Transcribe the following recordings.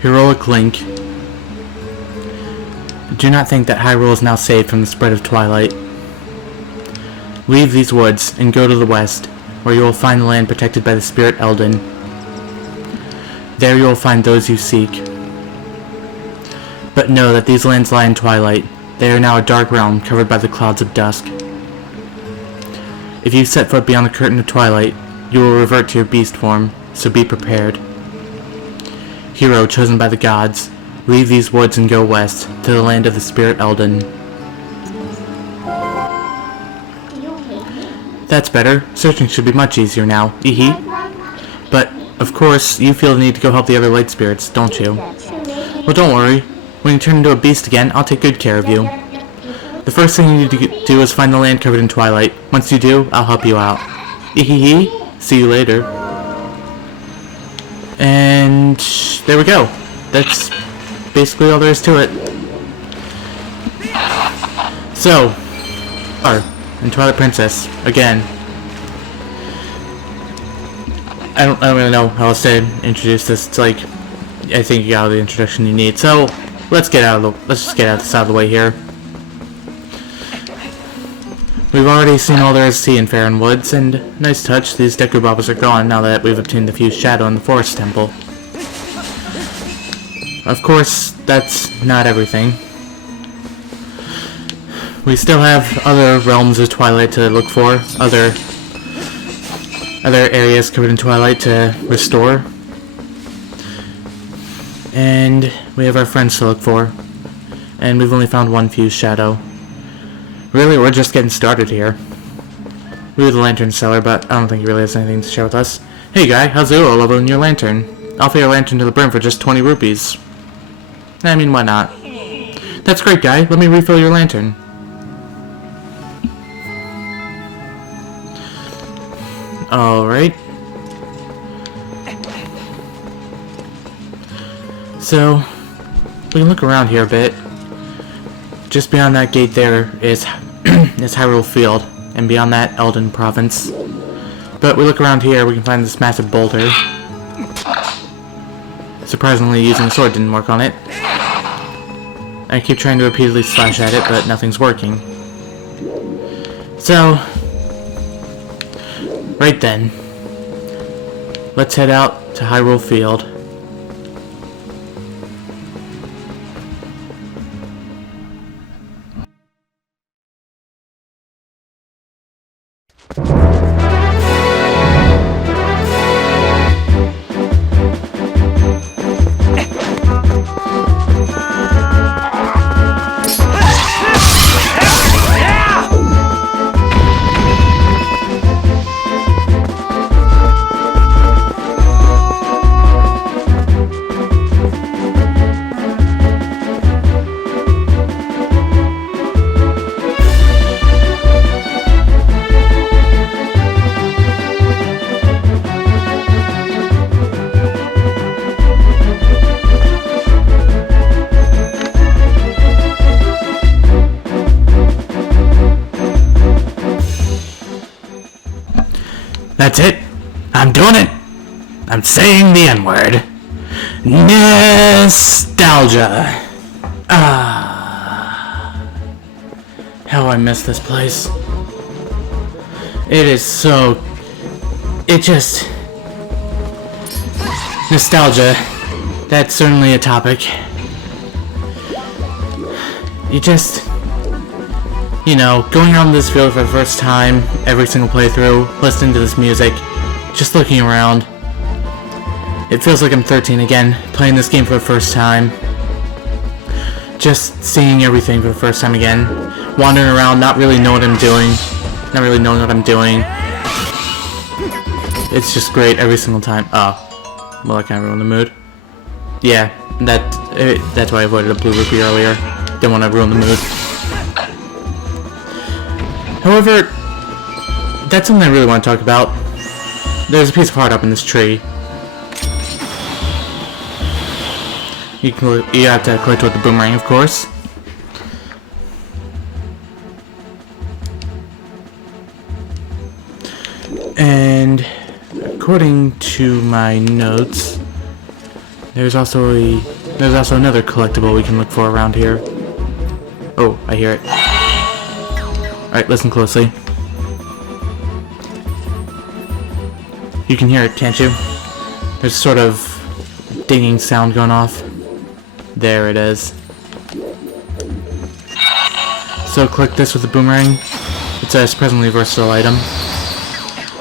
Heroic Link. Do not think that Hyrule is now safe from the spread of Twilight. Leave these woods and go to the west, where you will find the land protected by the Spirit Elden. There you will find those you seek. But know that these lands lie in Twilight. They are now a dark realm covered by the clouds of dusk. If you set foot beyond the curtain of Twilight, you will revert to your beast form, so be prepared. Hero chosen by the gods, leave these woods and go west, to the land of the Spirit Elden. That's better. Searching should be much easier now, But, of course, you feel the need to go help the other light spirits, don't you? Well, don't worry. When you turn into a beast again, I'll take good care of you. The first thing you need to do is find the land covered in Twilight. Once you do, I'll help you out. See you later. And there we go. That's basically all there is to it. So, and Twilight Princess again. I don't really know how else to introduce this. It's like, I think you got all the introduction you need. So let's just get out this out of the way here. We've already seen all there is to see in Faron Woods, and nice touch, these Deku Baubles are gone now that we've obtained the Fused Shadow in the Forest Temple. Of course, that's not everything. We still have other realms of Twilight to look for, other areas covered in Twilight to restore. And we have our friends to look for. And we've only found one Fused Shadow. Really, we're just getting started here. We have the Lantern Seller, but I don't think he really has anything to share with us. Hey guy, how's Zero leveling your lantern? I'll fill your lantern to the brim for just 20 rupees. I mean, why not? That's great, guy. Let me refill your lantern. Alright. So, we can look around here a bit. Just beyond that gate there is Hyrule Field, and beyond that, Elden Province. But we look around here, we can find this massive boulder. Surprisingly, using a sword didn't work on it. I keep trying to repeatedly slash at it, but nothing's working. So, right then, let's head out to Hyrule Field. That's it. I'm doing it. I'm saying the N-word. Nostalgia. How I miss this place. It is so... Nostalgia. That's certainly a topic. Going around this field for the first time, every single playthrough, listening to this music, just looking around. It feels like I'm 13 again, playing this game for the first time. Just seeing everything for the first time again. Wandering around, not really knowing what I'm doing. It's just great every single time. Oh, well, I kind of ruined the mood. Yeah, that's why I avoided a blue rupee earlier. Didn't want to ruin the mood. However, that's something I really want to talk about. There's a piece of heart up in this tree. You have to collect it with the boomerang, of course. And according to my notes, There's also another collectible we can look for around here. Oh, I hear it. Alright, listen closely. You can hear it, can't you? There's sort of dinging sound going off. There it is. So click this with the boomerang. It's a surprisingly versatile item.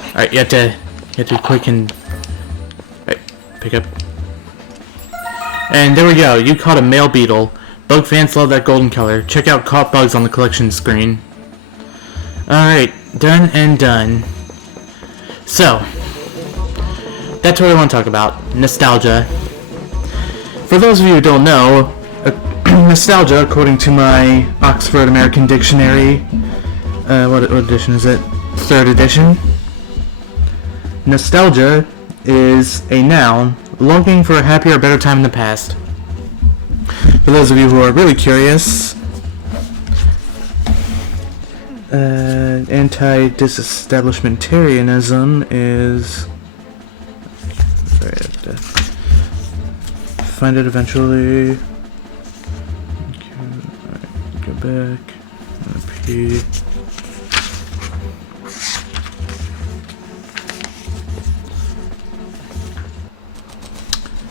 Alright, you have to be quick and... Right, pick up. And there we go, you caught a male beetle. Bug fans love that golden color. Check out Caught Bugs on the collection screen. Alright, done and done. So, that's what I want to talk about. Nostalgia. For those of you who don't know, nostalgia, according to my Oxford American Dictionary, what edition is it? 3rd edition. Nostalgia is a noun, longing for a happier or better time in the past. For those of you who are really curious, anti-disestablishmentarianism is... Sorry, I have to find it eventually. Alright, go back. Repeat.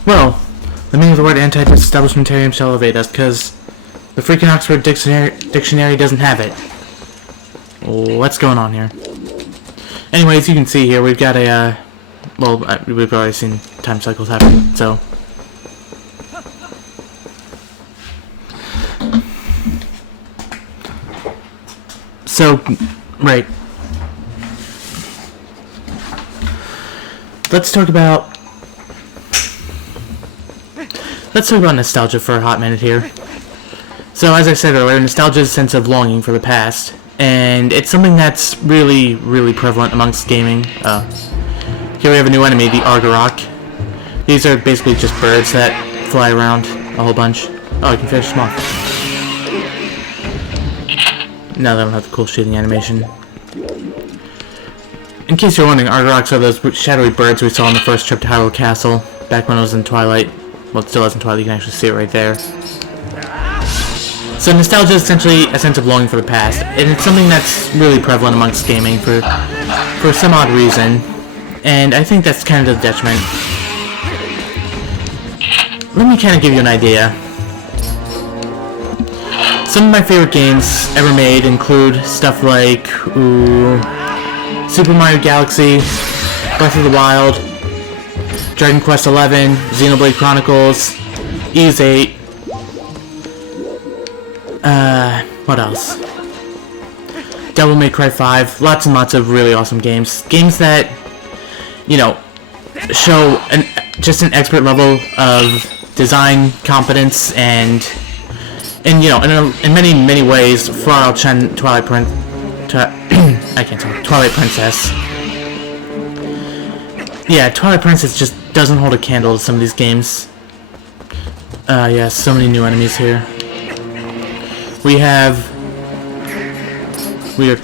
Well, the meaning of the word anti-disestablishmentarian shall elevate us, because the freaking Oxford Dictionary doesn't have it. What's going on here? Anyways, you can see here we've got a, well, we've already seen time cycles happen, so. Right. Let's talk about nostalgia for a hot minute here. So, as I said earlier, nostalgia is a sense of longing for the past, and it's something that's really, really prevalent amongst gaming. Here we have a new enemy, the Argarok. These are basically just birds that fly around a whole bunch. Oh, I can finish them off. No, they don't have the cool shooting animation. In case you're wondering, Argaroks are those shadowy birds we saw on the first trip to Hyrule Castle, back when it was in Twilight. Well, it still is in Twilight, you can actually see it right there. So nostalgia is essentially a sense of longing for the past, and it's something that's really prevalent amongst gaming for some odd reason, and I think that's kind of the detriment. Let me kind of give you an idea. Some of my favorite games ever made include stuff like Super Mario Galaxy, Breath of the Wild, Dragon Quest XI, Xenoblade Chronicles, Ys 8, what else? Devil May Cry 5, lots and lots of really awesome games. Games that, you know, show just an expert level of design competence and you know, in many ways, far outshine Twilight Princess. Yeah, Twilight Princess just doesn't hold a candle to some of these games. Yeah, so many new enemies here. We are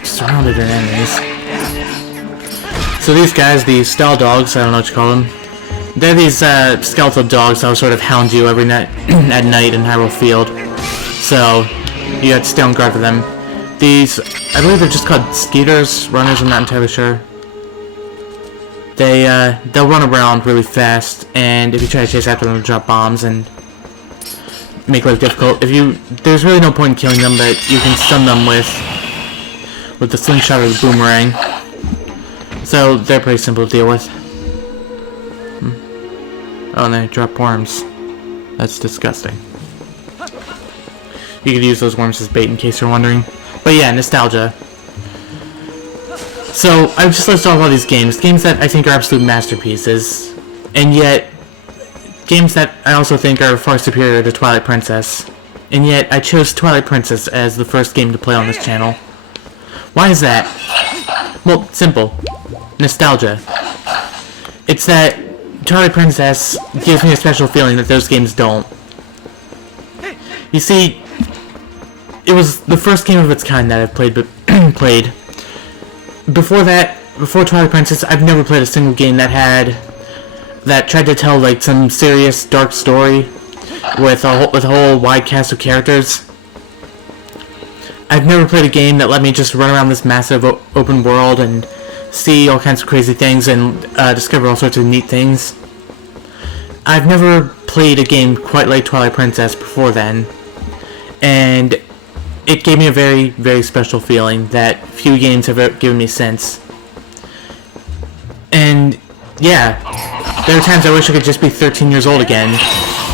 surrounded in enemies. So these guys, the Stall Dogs, I don't know what you call them, they're these skeletal dogs that will sort of hound you every night at night in Hyrule Field. So you have to stay on guard for them. These, I believe they're just called Skeeters, runners, I'm not entirely sure. They'll run around really fast, and if you try to chase after them, they'll drop bombs and make life difficult. There's really no point in killing them, but you can stun them with the slingshot or the boomerang. So they're pretty simple to deal with. Oh, and they drop worms. That's disgusting. You could use those worms as bait in case you're wondering. But yeah, nostalgia. So, I've just listed off all these games that I think are absolute masterpieces, and yet, games that I also think are far superior to Twilight Princess, and yet I chose Twilight Princess as the first game to play on this channel. Why is that? Well, simple. Nostalgia. It's that Twilight Princess gives me a special feeling that those games don't. You see, it was the first game of its kind that I've played. Before Twilight Princess, I've never played a single game that had that tried to tell like some serious dark story with a whole wide cast of characters. I've never played a game that let me just run around this massive open world and see all kinds of crazy things and discover all sorts of neat things. I've never played a game quite like Twilight Princess before then, and it gave me a very, very special feeling that few games have given me since. And yeah, there are times I wish I could just be 13 years old again.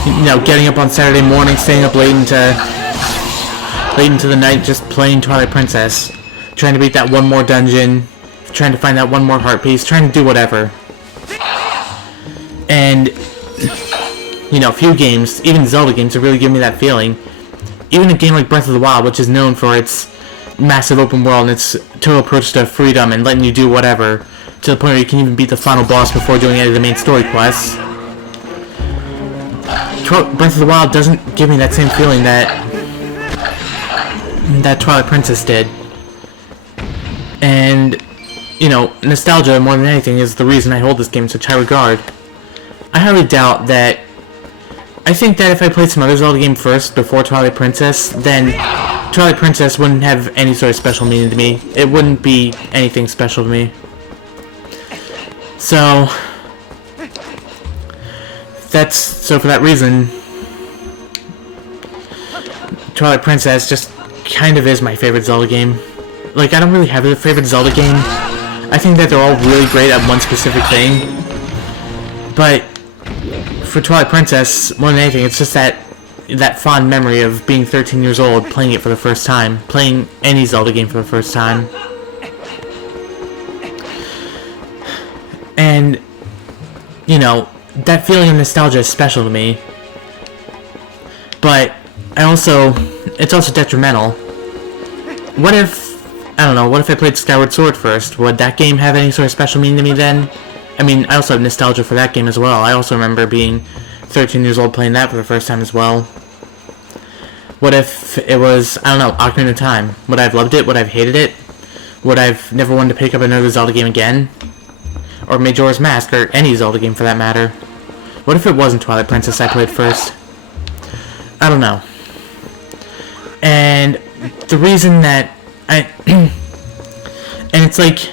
You know, getting up on Saturday morning, staying up late into the night, just playing Twilight Princess, trying to beat that one more dungeon, trying to find that one more heart piece, trying to do whatever. And you know, few games, even Zelda games, have really given me that feeling. Even a game like Breath of the Wild, which is known for its massive open world and its total approach to freedom and letting you do whatever, to the point where you can even beat the final boss before doing any of the main story quests. Breath of the Wild doesn't give me that same feeling that Twilight Princess did. And, you know, nostalgia more than anything is the reason I hold this game in such high regard. I highly doubt that... I think that if I played some other Zelda game first before Twilight Princess, then Twilight Princess wouldn't have any sort of special meaning to me. It wouldn't be anything special to me. So for that reason, Twilight Princess just kind of is my favorite Zelda game. Like, I don't really have a favorite Zelda game. I think that they're all really great at one specific thing. But for Twilight Princess, more than anything, it's just that fond memory of being 13 years old, playing it for the first time, playing any Zelda game for the first time. And, you know, that feeling of nostalgia is special to me. But it's also detrimental. What if I played Skyward Sword first? Would that game have any sort of special meaning to me then? I mean, I also have nostalgia for that game as well. I also remember being 13 years old playing that for the first time as well. What if it was, I don't know, Ocarina of Time? Would I have loved it? Would I have hated it? Would I have never wanted to pick up another Zelda game again? Or Majora's Mask, or any Zelda game for that matter? What if it wasn't Twilight Princess I played first? I don't know. And the reason that and it's like,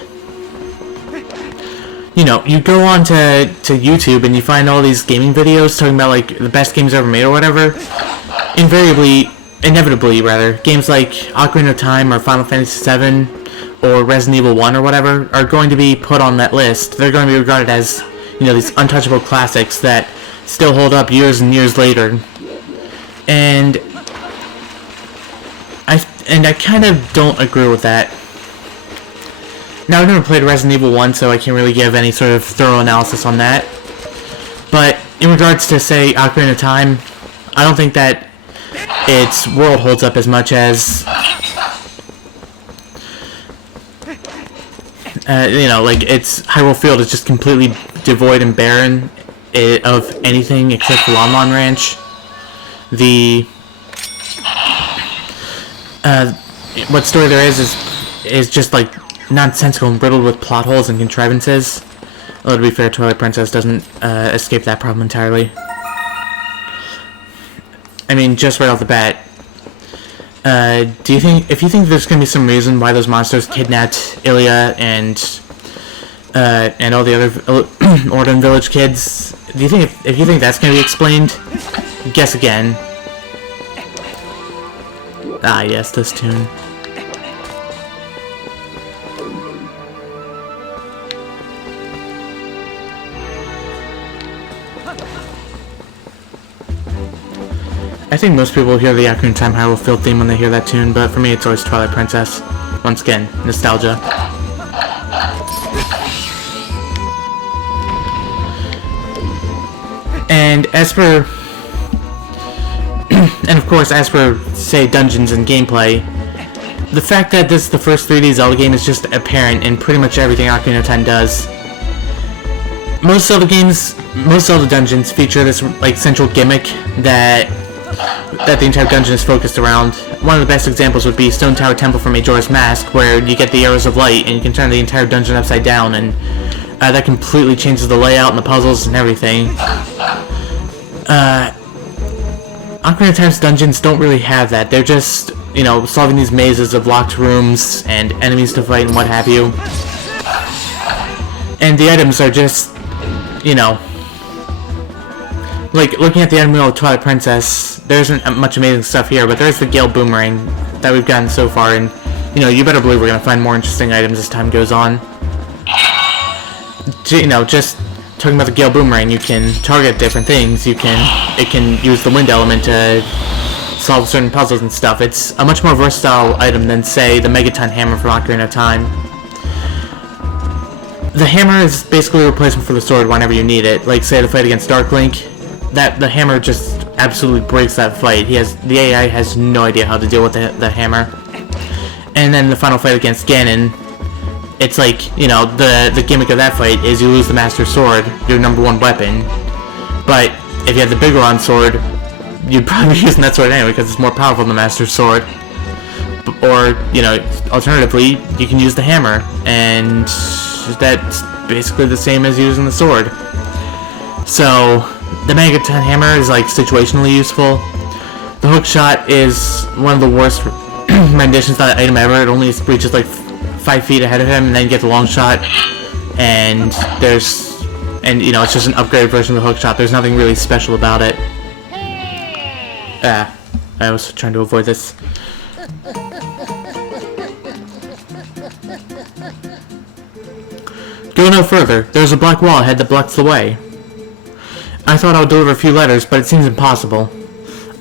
you know, you go on to YouTube and you find all these gaming videos talking about, like, the best games ever made or whatever. Inevitably, games like Ocarina of Time or Final Fantasy VII or Resident Evil 1 or whatever are going to be put on that list. They're going to be regarded as, you know, these untouchable classics that still hold up years and years later. And I kind of don't agree with that. Now, I've never played Resident Evil 1, so I can't really give any sort of thorough analysis on that. But in regards to, say, Ocarina of Time, I don't think that its world holds up as much as, you know, like, its Hyrule Field is just completely devoid and barren of anything except for Lon Lon Ranch. What story there is just, like, nonsensical and riddled with plot holes and contrivances. Although, to be fair, Twilight Princess doesn't escape that problem entirely. I mean, just right off the bat, if you think there's gonna be some reason why those monsters kidnapped Ilya and all the other Ordon Village kids, if you think that's gonna be explained, guess again. Ah, yes, this tune. I think most people hear the Ocarina of Time Hyrule Field theme when they hear that tune, but for me it's always Twilight Princess. Once again, nostalgia. And as for... and of course, as for, say, dungeons and gameplay, the fact that this is the first 3D Zelda game is just apparent in pretty much everything Ocarina of Time does. Most Zelda dungeons feature this, like, central gimmick that the entire dungeon is focused around. One of the best examples would be Stone Tower Temple from Majora's Mask, where you get the Arrows of Light and you can turn the entire dungeon upside down and that completely changes the layout and the puzzles and everything. Ocarina of Time's dungeons don't really have that. They're just, you know, solving these mazes of locked rooms and enemies to fight and what have you. And the items are just, you know, like, looking at the item wheel of Twilight Princess, there isn't much amazing stuff here, but there's the Gale Boomerang that we've gotten so far, and, you know, you better believe we're going to find more interesting items as time goes on. You know, just talking about the Gale Boomerang, you can target different things, it can use the wind element to solve certain puzzles and stuff. It's a much more versatile item than, say, the Megaton Hammer from Ocarina of Time. The hammer is basically a replacement for the sword whenever you need it. Like, say, to fight against Dark Link, the hammer just absolutely breaks that fight. The AI has no idea how to deal with the hammer. And then the final fight against Ganon, it's like, you know, the gimmick of that fight is you lose the Master Sword, your #1 weapon. But if you had the Bigoron Sword, you'd probably be using that sword anyway because it's more powerful than the Master Sword. Or, you know, alternatively, you can use the hammer, and that's basically the same as using the sword. So, the Megaton Hammer is, like, situationally useful. The hook shot is one of the worst renditions of that item ever. It only reaches, like, 5 feet ahead of him, and then you get the long shot, and you know, it's just an upgraded version of the hook shot. There's nothing really special about it. I was trying to avoid this. Go no further. There's a black wall ahead that blocks the way. I thought I would deliver a few letters, but it seems impossible.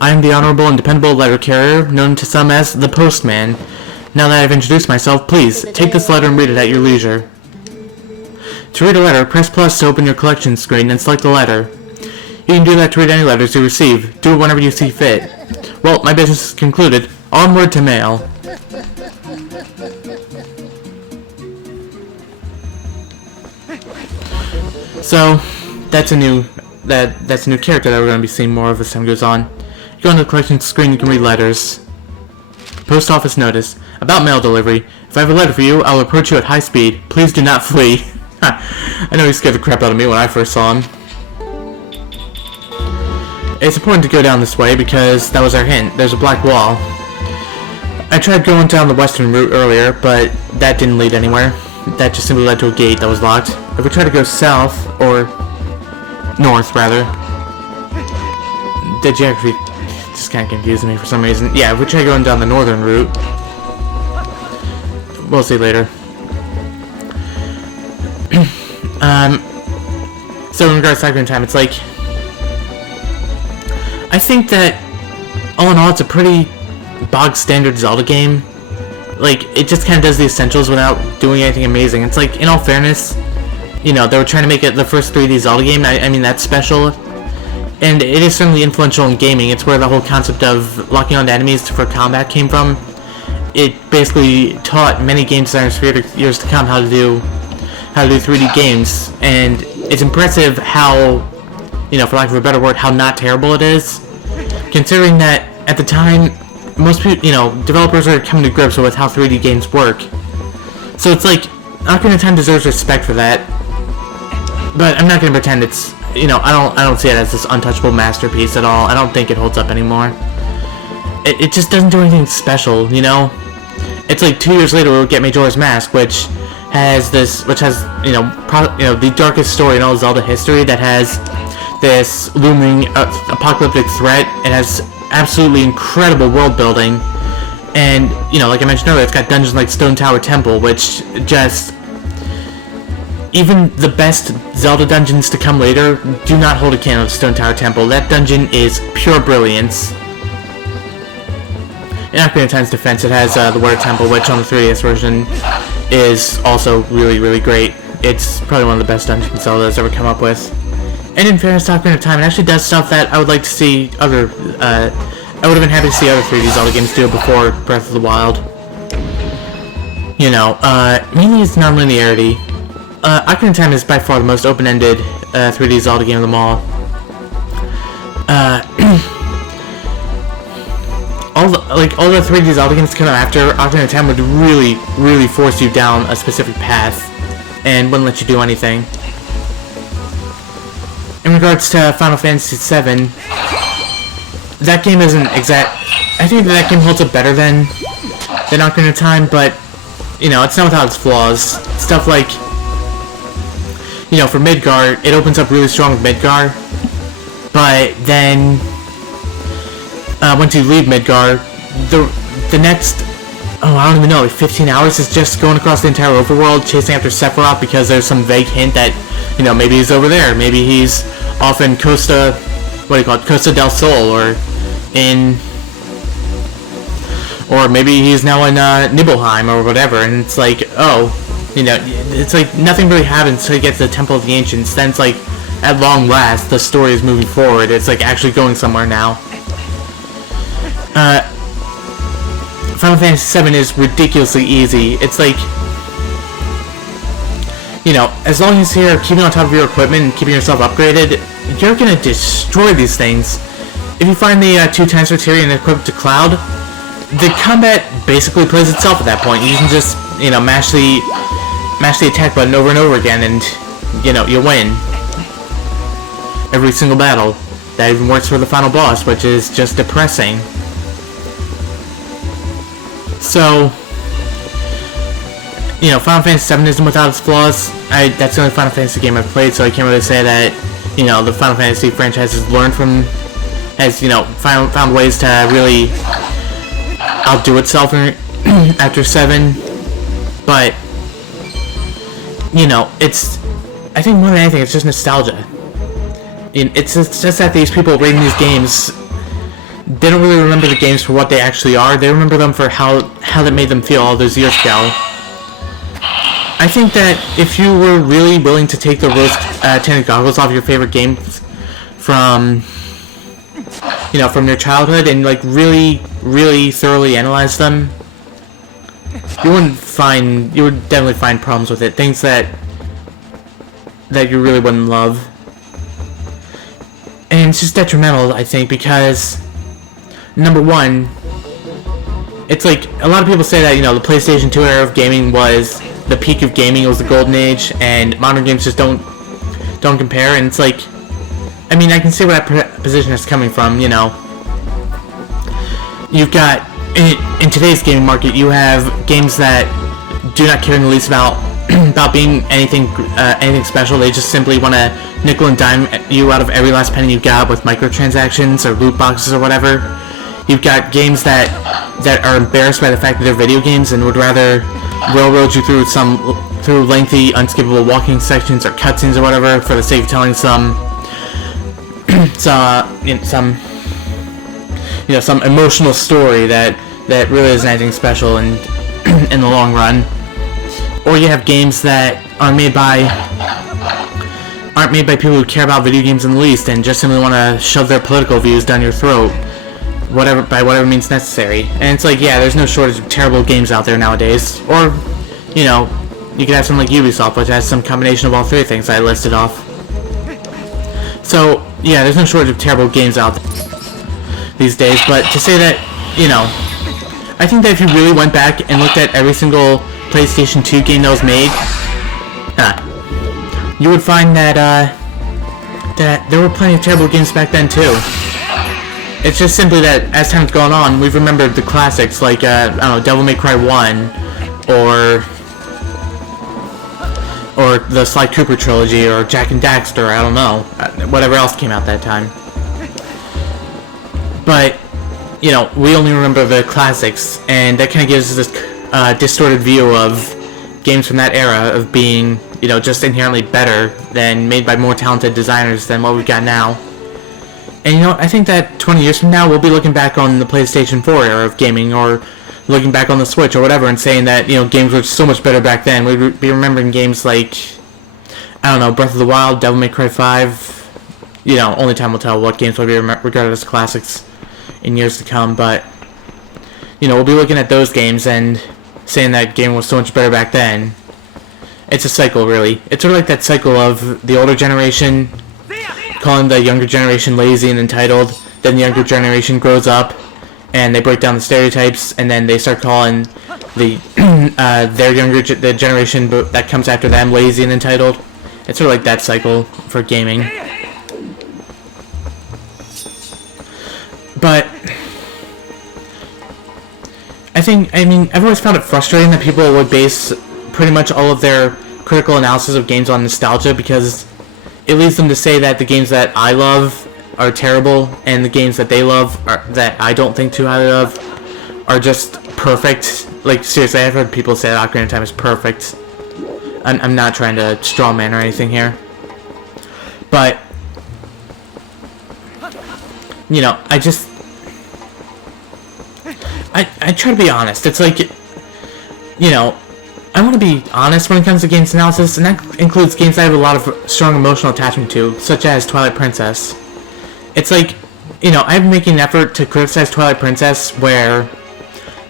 I am the honorable and dependable letter carrier, known to some as the Postman. Now that I've introduced myself, please, take this letter and read it at your leisure. To read a letter, press plus to open your collection screen and select the letter. You can do that to read any letters you receive. Do it whenever you see fit. Well, my business is concluded. Onward to mail. So, that's a new character that we're going to be seeing more of as time goes on. You go on the collection screen, you can read letters. Post office notice. About mail delivery. If I have a letter for you, I'll approach you at high speed. Please do not flee. I know he scared the crap out of me when I first saw him. It's important to go down this way because that was our hint. There's a black wall. I tried going down the western route earlier, but that didn't lead anywhere. That just simply led to a gate that was locked. If we try to go south, or north rather, the geography just kind of confuses me for some reason. Yeah, if we try going down the northern route, we'll see later. So in regards to Ocarina of Time, it's like, I think that all in all it's a pretty bog standard Zelda game. Like, it just kind of does the essentials without doing anything amazing. It's like, in all fairness, you know, they were trying to make it the first 3D Zelda game. I mean, that's special. And it is certainly influential in gaming. It's where the whole concept of locking onto enemies for combat came from. It basically taught many game designers for years to come how to do 3D games. And it's impressive how, you know, for lack of a better word, how not terrible it is. Considering that, at the time, most people, you know, developers are coming to grips with how 3D games work. So it's like, Ocarina of Time deserves respect for that. But I'm not going to pretend it's, you know, I don't see it as this untouchable masterpiece at all. I don't think it holds up anymore. It just doesn't do anything special, you know? It's like 2 years later we'll get Majora's Mask, which has, you know, the darkest story in all Zelda history, that has this looming apocalyptic threat. It has absolutely incredible world building, and, you know, like I mentioned earlier, it's got dungeons like Stone Tower Temple, which just, even the best Zelda dungeons to come later do not hold a candle to Stone Tower Temple. That dungeon is pure brilliance. In Ocarina of Time's defense, it has the Water Temple, which on the 3DS version is also really, really great. It's probably one of the best dungeons Zelda has ever come up with. And in fairness to Ocarina of Time, it actually does stuff that I would like to see I would have been happy to see other 3D Zelda games do before Breath of the Wild. You know, mainly it's non-linearity. Ocarina of Time is by far the most open-ended 3D Zelda game of them all. All the 3D Zelda games that come out after Ocarina of Time would really, really force you down a specific path. and wouldn't let you do anything. In regards to Final Fantasy VII, that game isn't exact. I think that game holds up better than Ocarina of Time, but you know, it's not without its flaws. Stuff like, you know, for Midgar, it opens up really strong with Midgar, but then once you leave Midgar, the next, I don't even know, like 15 hours is just going across the entire overworld chasing after Sephiroth because there's some vague hint that, you know, maybe he's over there, maybe he's off in Costa, Costa del Sol, or maybe he's now in Nibelheim or whatever, and it's like, oh, you know, it's like nothing really happens until you get to the Temple of the Ancients. Then it's like, at long last, the story is moving forward. It's like actually going somewhere now. Final Fantasy VII is ridiculously easy. It's like, you know, as long as you're keeping on top of your equipment and keeping yourself upgraded, you're gonna destroy these things. If you find the 2 times criteria and equip to Cloud, the combat basically plays itself at that point. You can just, you know, mash the attack button over and over again, and you know, you win every single battle. That even works for the final boss, which is just depressing. So, you know, Final Fantasy VII isn't without its flaws. That's the only Final Fantasy game I've played, so I can't really say that, you know, the Final Fantasy franchise has, you know, found ways to really outdo itself after 7. But, you know, I think more than anything, it's just nostalgia. It's just that these people rating these games, they don't really remember the games for what they actually are. They remember them for how that made them feel all those years ago. I think that if you were really willing to take the rose-tinted goggles off your favorite games from, you know, from your childhood and like really, really thoroughly analyze them, you would definitely find problems with it. Things that you really wouldn't love. And it's just detrimental, I think, because number one, it's like a lot of people say that, you know, the PlayStation 2 era of gaming was the peak of gaming, it was the golden age, and modern games just don't compare. And it's like, I mean, I can see where that position is coming from. You know, you've got in today's gaming market, you have games that do not care in the least about being anything special. They just simply want to nickel and dime you out of every last penny you got with microtransactions or loot boxes or whatever. You've got games that are embarrassed by the fact that they're video games and would rather railroad you through lengthy, unskippable walking sections or cutscenes or whatever for the sake of telling some emotional story that really isn't anything special in the long run. Or you have games that aren't made by people who care about video games in the least and just simply want to shove their political views down your throat, by whatever means necessary. And it's like, yeah, there's no shortage of terrible games out there nowadays. Or, you know, you could have something like Ubisoft, which has some combination of all 3 things I listed off. So, yeah, there's no shortage of terrible games out there these days. But to say that, you know, I think that if you really went back and looked at every single PlayStation 2 game that was made, you would find that there were plenty of terrible games back then too. It's just simply that as time's gone on, we've remembered the classics like I don't know, Devil May Cry 1 or the Sly Cooper trilogy or Jak and Daxter, I don't know, whatever else came out that time. But you know, we only remember the classics, and that kind of gives us this distorted view of games from that era of being, you know, just inherently better than made by more talented designers than what we've got now. And you know, I think that 20 years from now, we'll be looking back on the PlayStation 4 era of gaming, or looking back on the Switch or whatever, and saying that, you know, games were so much better back then. We'd be remembering games like, I don't know, Breath of the Wild, Devil May Cry 5. You know, only time will tell what games will be regarded as classics in years to come, but you know, we'll be looking at those games and saying that game was so much better back then. It's a cycle, really. It's sort of like that cycle of the older generation calling the younger generation lazy and entitled, then the younger generation grows up and they break down the stereotypes, and then they start calling the their the generation that comes after them lazy and entitled. It's sort of like that cycle for gaming. But I mean, I've always found it frustrating that people would base pretty much all of their critical analysis of games on nostalgia, because it leads them to say that the games that I love are terrible, and the games that they love that I don't think too highly of are just perfect. Like, seriously, I've heard people say that Ocarina of Time is perfect. I'm not trying to straw man or anything here. But, you know, I try to be honest. It's like, you know, I want to be honest when it comes to games analysis, and that includes games I have a lot of strong emotional attachment to, such as Twilight Princess. It's like, you know, I'm making an effort to criticize Twilight Princess where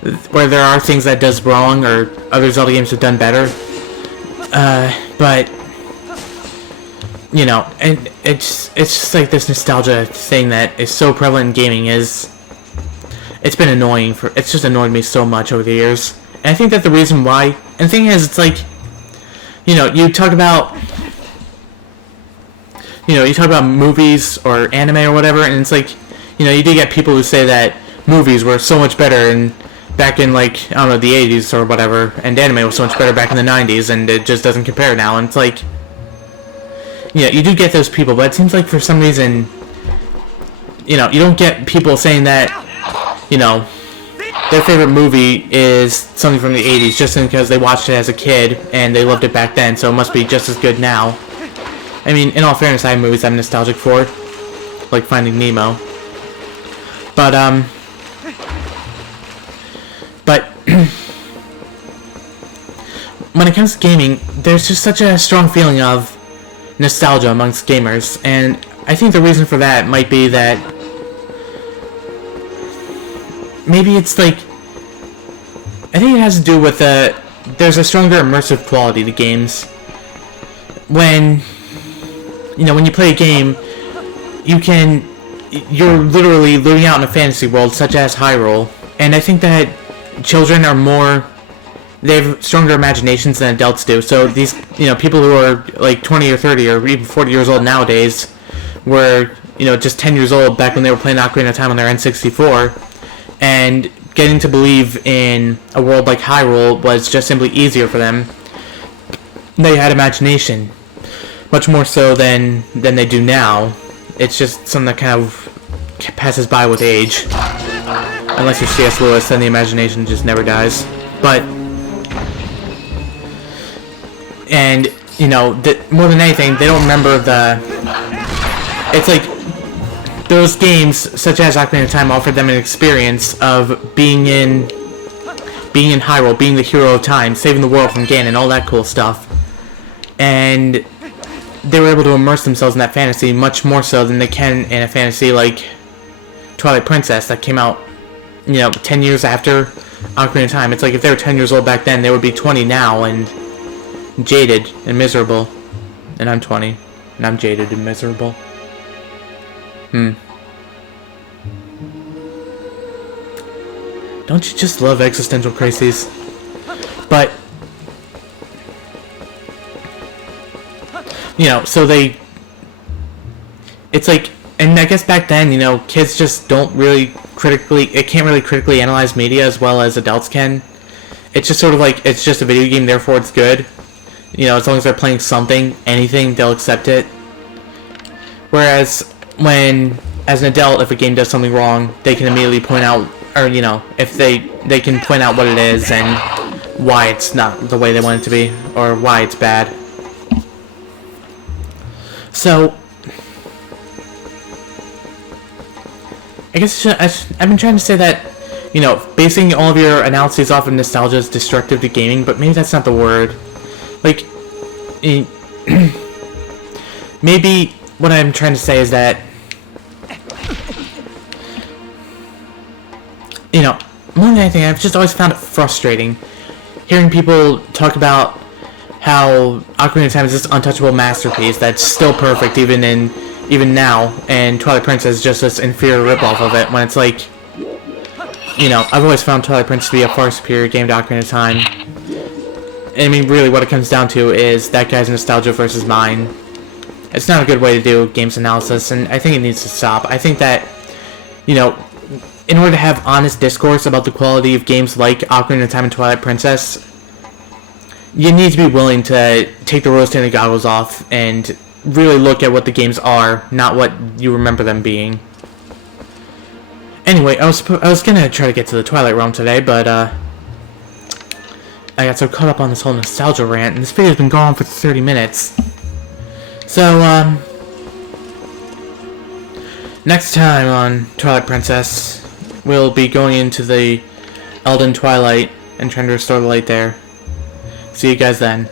there are things that it does wrong, or other Zelda games have done better. But, you know, and it's just like this nostalgia thing that is so prevalent in gaming it's been annoying it's just annoyed me so much over the years. And I think that the reason why, and the thing is, it's like, you know, you talk about movies or anime or whatever, and it's like, you know, you do get people who say that movies were so much better back in, like, I don't know, the 80s or whatever, and anime was so much better back in the 90s, and it just doesn't compare now. And it's like, you know, you do get those people, but it seems like for some reason, you know, you don't get people saying that, you know, their favorite movie is something from the 80s just because they watched it as a kid and they loved it back then, so it must be just as good now. I mean, in all fairness, I have movies I'm nostalgic for, like Finding Nemo. But when it comes to gaming, there's just such a strong feeling of nostalgia amongst gamers, and I think the reason for that might be that maybe it's like, I think it has to do with there's a stronger immersive quality to games. When you play a game, you're literally living out in a fantasy world such as Hyrule, and I think that children they have stronger imaginations than adults do. So these, you know, people who are like 20 or 30 or even 40 years old nowadays were, you know, just 10 years old back when they were playing Ocarina of Time on their N64, and getting to believe in a world like Hyrule was just simply easier for them. They had imagination, much more so than they do now. It's just something that kind of passes by with age. Unless you're C.S. Lewis, then the imagination just never dies. But, and, you know, more than anything, they don't remember it's like, those games, such as Ocarina of Time, offered them an experience of being in Hyrule, being the hero of time, saving the world from Ganon, all that cool stuff. And they were able to immerse themselves in that fantasy much more so than they can in a fantasy like Twilight Princess that came out, you know, 10 years after Ocarina of Time. It's like if they were 10 years old back then, they would be 20 now and jaded and miserable. And I'm 20, and I'm jaded and miserable. Don't you just love existential crises? But, you know, so it's like, and I guess back then, you know, kids just can't really critically analyze media as well as adults can. It's just sort of like, it's just a video game, therefore it's good. You know, as long as they're playing something, anything, they'll accept it. Whereas, as an adult, if a game does something wrong, they can immediately point out, or, you know, if they can point out what it is and why it's not the way they want it to be, or why it's bad. So, I guess I've been trying to say that, you know, basing all of your analyses off of nostalgia is destructive to gaming, but maybe that's not the word. Like, maybe what I'm trying to say is that, you know, more than anything, I've just always found it frustrating hearing people talk about how Ocarina of Time is this untouchable masterpiece that's still perfect even now, and Twilight Princess is just this inferior ripoff of it, when it's like, you know, I've always found Twilight Princess to be a far superior game to Ocarina of Time. I mean, really what it comes down to is that guy's nostalgia versus mine. It's not a good way to do games analysis, and I think it needs to stop. I think that, you know, in order to have honest discourse about the quality of games like Ocarina of Time and Twilight Princess, you need to be willing to take the rose-tinted goggles off and really look at what the games are, not what you remember them being. Anyway, I was gonna try to get to the Twilight Realm today, but I got so caught up on this whole nostalgia rant, and this video's been going on for 30 minutes. So, next time on Twilight Princess, we'll be going into the Elden Twilight and trying to restore the light there. See you guys then.